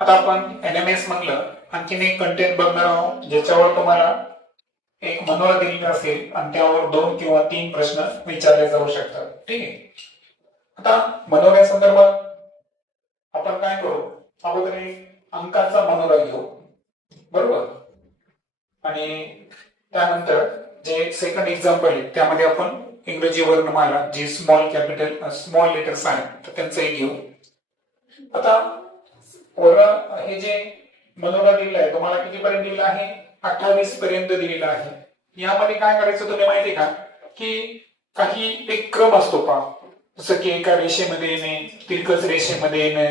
आता आपण एनएमएस म्हणलं आणखीन एक कंटेंट बघणार आहोत ज्याच्यावर तुम्हाला एक मनोरा दिलेला असेल आणि त्यावर 2 किंवा 3 प्रश्न विचारले जाऊ शकतात. ठीक आहे. आता मनोऱ्या संदर्भात आपण काय करू, अगोदर एक अंकाचा मनोरा घेऊ, बरोबर. आणि त्यानंतर जे सेकंड एक्झाम्पल आहे त्यामध्ये आपण इंग्रजी वर्णमाला जी स्मॉल कॅपिटल स्मॉल लेटर्स आहेत तर त्यांचंही घेऊ. आता हे जे मनोरा दिलेला आहे तुम्हाला कितीपर्यंत दिलेला आहे, 28 पर्यंत दिलेला आहे. यामध्ये काय करायचं तुला माहिती का, की काही एक क्रम असतो पहा, जसं की एका रेषेमध्ये येणे, तिरकस रेषेमध्ये येणे,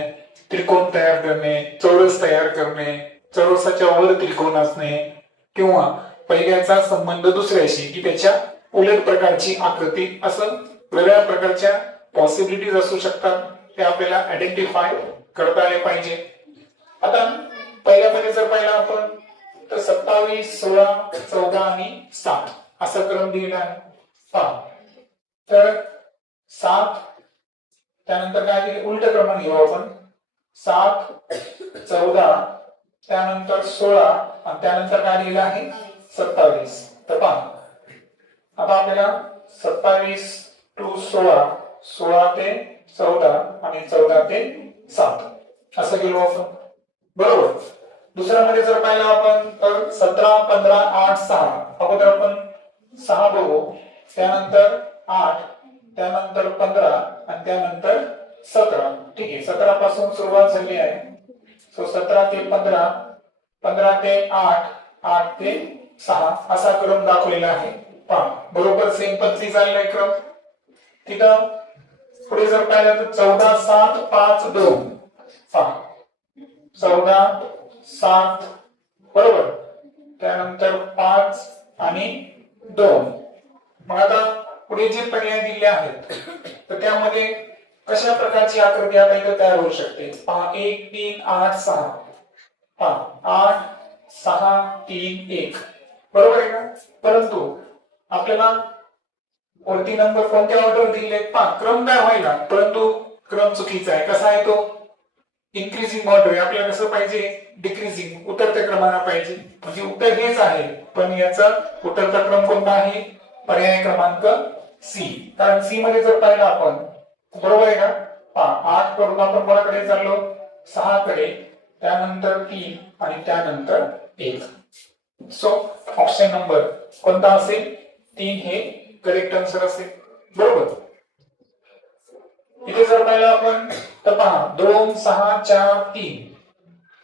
त्रिकोण तयार करणे, चौरस तयार करणे, चौरसाच्या वर त्रिकोण असणे, किंवा पहिल्याचा संबंध दुसऱ्याशी की त्याच्या उलट प्रकारची आकृती, असं वेगळ्या प्रकारच्या पॉसिबिलिटीज असू शकतात. ते आपल्याला आयडेंटिफाय करता आले पाहिजे. आता पहिल्यामध्ये जर पाहिलं आपण तर 27, 16, 14 आणि 7 असा क्रम दिलेला आहे. तर 7 त्यानंतर काय दिले, उलट क्रमाने घेऊ आपण, 7, 14 त्यानंतर 16 आणि त्यानंतर काय दिलेलं आहे 27. तर पहा आता आपल्याला 27 to 16, 16 ते 14 आणि 14 ते 7 असं गेलो आपण, बरोबर. दुसऱ्यामध्ये जर पाहिलं आपण तर 17, 15, 8, 6. अगोदर आपण 6 बघू, त्यानंतर 8, त्यानंतर 15 आणि त्यानंतर 17. ठीक आहे, 17 पासून सुरुवात झाली आहे. सो 17 ते 15, 15 ते 8, 8 ते 6 असा क्रम दाखवलेला आहे. पहा बरोबर सेम पद्धती चाललाय क्रम. तिथं पुढे जर पाहिलं तर 14, 7, 5, 2. पहा 14, 7 बरोबर, त्यानंतर 5 आणि 2. मग आता पुढे जे पर्याय दिले आहेत तर त्यामध्ये कशा प्रकारची आकृती आता इथे तयार होऊ शकते. पहा 1, 3, 8, 6. पहा 8, 6, 3, 1 बरोबर आहे का. परंतु आपल्याला वरती नंबर कोणत्या ऑर्डर दिले, पहा क्रम काय व्हायला, परंतु क्रम चुकीचा आहे. कसा आहे तो, इन्क्रीजिंग ऑर्डर आहे. आपल्याला कसं पाहिजे, डिक्रीजिंग उतरत्या क्रमाने पाहिजे. म्हणजे उत्तर हेच आहे पण याचा उतरता क्रम कोणता आहे, पर्याय क्रमांक सी. कारण सी मध्ये जर पाहिलं आपण बरोबर आहे का. पहा 8 करून आपण कोणाकडे चाललो, 6 कडे, त्यानंतर 3 आणि त्यानंतर 1. सो ऑप्शन नंबर कोणता असेल, 3 हे करेक्ट आन्सर असेल, बरोबर. इथे जर पाहिलं आपण तर पहा 2, 6, 4, 3.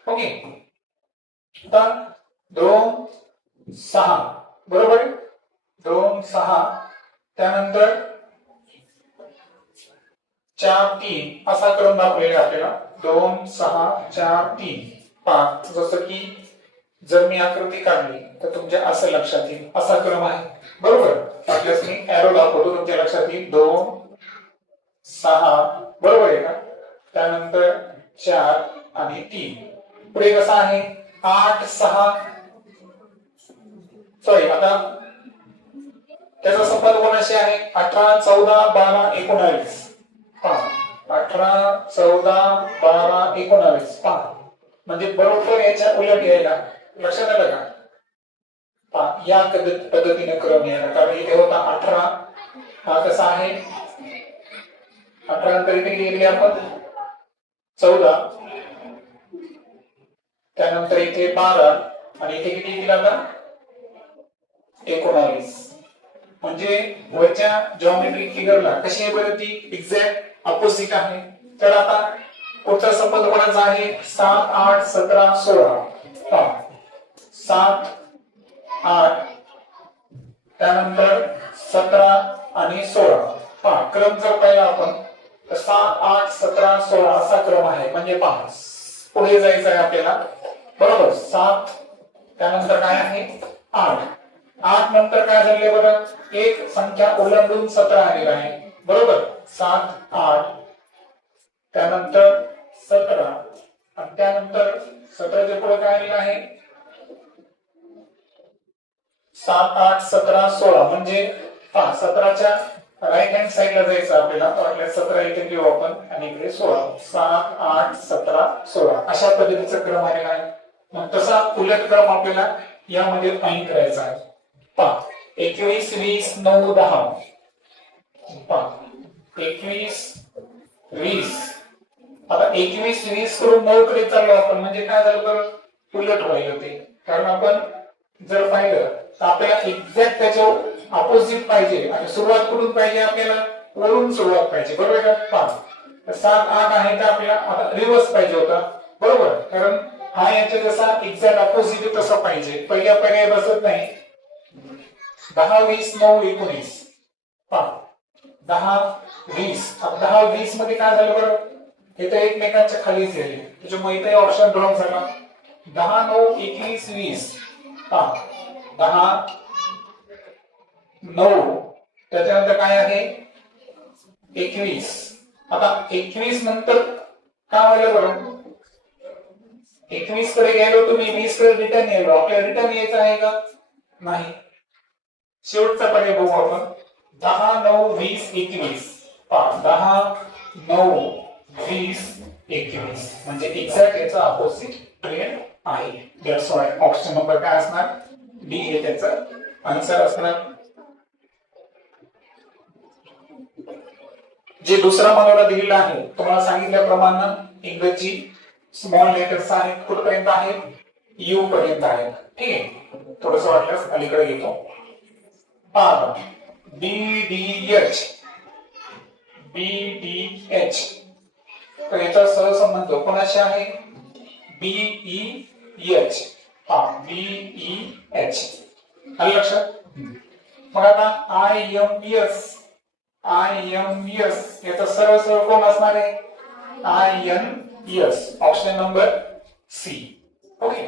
ओके, आता 2, 6 बरोबर आहे, 2, 6 त्यानंतर 4, 3 असा क्रम दाखवलेला आपल्याला. 2, 6, 4, 3. पहा जसं की जर मी आकृती काढली तर तुमच्या असं लक्षात येईल, असा क्रम आहे, बरोबर. आपल्यास मी एरो दाखवतो, तुमच्या लक्षात येईल. 2, 6 बरोबर आहे का, त्यानंतर 4 आणि 3. पुढे कसा आहे 8, 6 सॉरी आता त्याचा संबंध कोणाशी आहे, 18, 14, 12, 19. पहा 18, 14, 12, 19. पहा म्हणजे बरोबर याच्या उलट यायला, लक्षात आलं का. पहा या पद्धतीने क्रम यायला, कारण इथे होता 18, हा कसा आहे 18 नंतर इथे गेले आपण 14, त्यानंतर इथे 12 आणि इथे किती दिला आता 19. म्हणजे वरच्या जॉमेट्रिक फिगरला कशी आहे बरं, ती एक्झॅक्ट अपोजिट आहे. तर आता पुढचा संबंध कोणाचा आहे, 7, 8, 17, 16. 7, 8 त्यानंतर 17 आणि 16. पहा क्रम जर पाहिला आपण तर 7, 8, 17, 16 असा क्रम आहे. म्हणजे पहा पुढे जायचं आहे आपल्याला, बरोबर. 7 त्यानंतर काय आहे 8, 8 नंतर काय झाले बरं, एक संख्या ओलांडून 17 आलेला आहे, बरोबर. 7, 8 त्यानंतर 17 आणि त्यानंतर 17च्या पुढे काय आलेलं आहे 7, 8, 17, 16. म्हणजे पहा 17च्या राईट हँड साइडला जायचं आपल्याला, वाटल्यास 17 इथे घेऊ आपण आणि इकडे 16, 7 8 17 16 अशा पद्धतीचा क्रम आलेला आहे. मग तसा उलट क्रम आपल्याला यामध्ये फाईंड करायचा आहे. पहा 21 20 9 10, पहा 21 20, आता 21 20 कडून 9 कडे चाललो आपण, म्हणजे काय झालं बरं, उलट व्हायला ते. कारण आपण जर पाहिलं तर आपल्याला एक्झॅक्ट त्याच्या ऑपोजिट पाहिजे आणि सुरुवात कुठून पाहिजे, आपल्याला वरून सुरुवात पाहिजे, बरोबर का. 5 7 8 आहे तर आपल्याला आता रिव्हर्स पाहिजे होता, बरोबर. कारण हा याच्या जसा एक्झॅक्ट ऑपोजिट तसा पाहिजे, पहिल्या पर्याय बसत नाही. 10 20 9 19, 10 20, आता 10 20 मध्ये काय झालं बरं, हे तर एकमेकांच्या खालीच गेले, त्याच्यामुळे इथे ऑप्शन रॉंग झाला. 10 9 21 20, 10 9 त्याच्यानंतर काय आहे 21. आता 21 नंतर काय व्हायला बरं, 21 कडे गेलो तुम्ही, 20 कडे रिटर्न यायलो, आपल्याला रिटर्न यायचं आहे का, नाही. शेवटचा पर्याय बघू आपण. 10 9 20 21, 10 9 20 21 म्हणजे एक्झॅक्ट याचा अपोजिट ट्रेंड आहे. दॅट्स व्हाय ऑप्शन नंबर काय असणार, डी हे त्याचं आन्सर असणार. जे दुसरा मनोरा दिलेला आहे तुम्हाला सांगितल्याप्रमाणे इंग्रजी स्मॉल लेटर्स आहेत, कुठपर्यंत आहेत, यू पर्यंत आहेत. ठीक आहे, थोडस वाटल्यास अलीकडे घेतो. पहा बी डी एच, बी डी एच, तर याचा सहसंबंध कोणाशी आहे, बीई एच, बीई एच, आलं लक्षात. मग आता I M S, I M S याचा सरळ सरळ कोण असणार आहे, I N S, option number C. Okay,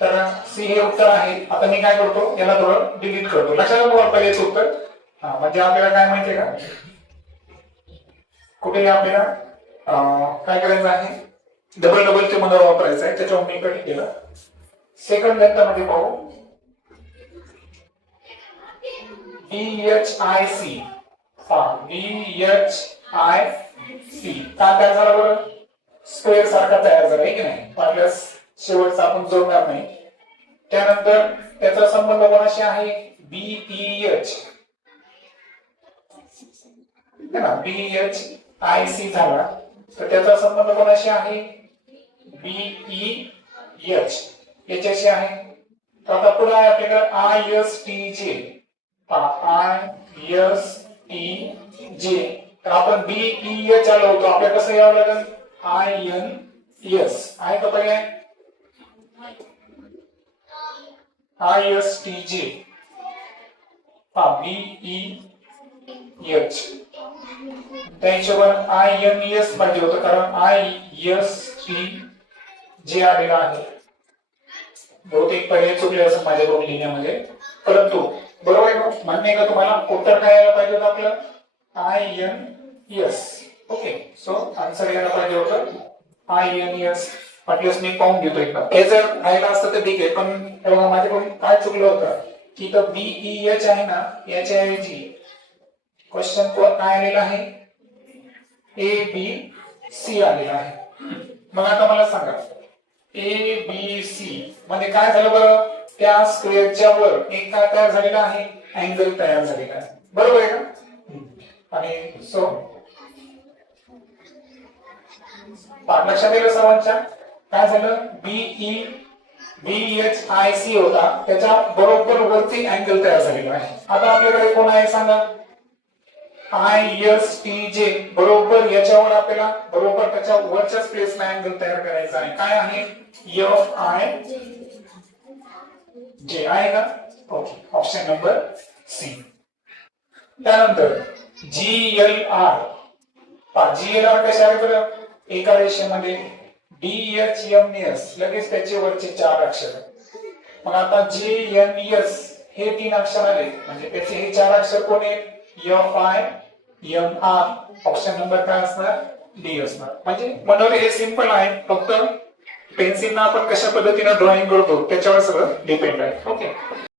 तर सी हे उत्तर आहे. आता मी काय करतो, याला थोडं डिलीट करतो, लक्षात ठेवा पहिलेच उत्तर. म्हणजे आपल्याला काय माहितीये का, कुठे आपल्याला काय करायचं आहे, डबल डबल ते मनोरा वापरायचं आहे, त्याच्यावर मी कट केलं. सेकंड लेंथमध्ये पाहू, BHIC, BHIC काय तयार झाला बरं, स्क्वेअर सारखा तयार झाला आहे की नाही, वाटल्यास शेवटचा आपण जोडणार नाही. त्यानंतर त्याचा संबंध कोणाशी आहे, BEH है ना, BHIC झाला तर त्याचा संबंध कोणाशी आहे, BEH याच्याशी आहे. तर आता पुढे आहे आपल्याकडे ISTJ, ISTJ, तर आपण BEH आलो होतो, आपल्याला कसं यावं लागेल, INS आहे का पर्याय, ISTJ, BEH, त्या हिशोबाने INS पाहिजे होतं, कारण ISTJ आलेला आहे. बहुतेक पर्याय चुकले असं माझ्याकडून लिहिण्यामध्ये, परंतु बरोबर आहे का, मान्य आहे का तुम्हाला, उत्तर काय यायला पाहिजे होतं आपलं, INS. ओके, सो आन्सर यायला पाहिजे होतं INS. वाटल्यास मी पाहून घेतो एकदा, हे जर राहिलं असतं तर ठीक आहे, पण माझ्याकडून काय चुकलं होतं की तो BEH आहे ना, याच्याऐवजी क्वेश्चन काय आलेला आहे, ABC आलेला आहे. मग आता मला सांगा ABC मध्ये काय झालं बरं, त्या स्क्वेअरच्या वर एक काय तयार झालेला आहे, अँगल तयार झालेला आहे, बरोबर आहे का. आणि सो लक्षात येईल सर्वांच्या, काय झालं, BHIC होता, त्याच्या बरोबर वरती अँगल तयार झालेला आहे. आता आपल्याकडे कोण आहे सांगा, ISTJ, बरोबर याच्यावर आपल्याला बरोबर त्याच्या वरच्याच प्लेसला अँगल तयार करायचा आहे, काय आहे, FIJ आहे का. Okay, option number C. त्यानंतर GLR, GLR कशा आहे बरं, एका रेषेमध्ये DHMS, लगेच त्याचे वरचे 4 अक्षर. मग आता JNS हे 3 अक्षर आले, म्हणजे त्याचे हे 4 अक्षर कोण आहेत, FIMR, ऑप्शन नंबर काय असणार, डी असणार. म्हणजे मनोरे हे सिंपल आहे, फक्त पेन्सिलनं आपण कशा पद्धतीने ड्रॉइंग करतो त्याच्यावर सगळं डिपेंड आहे. ओके.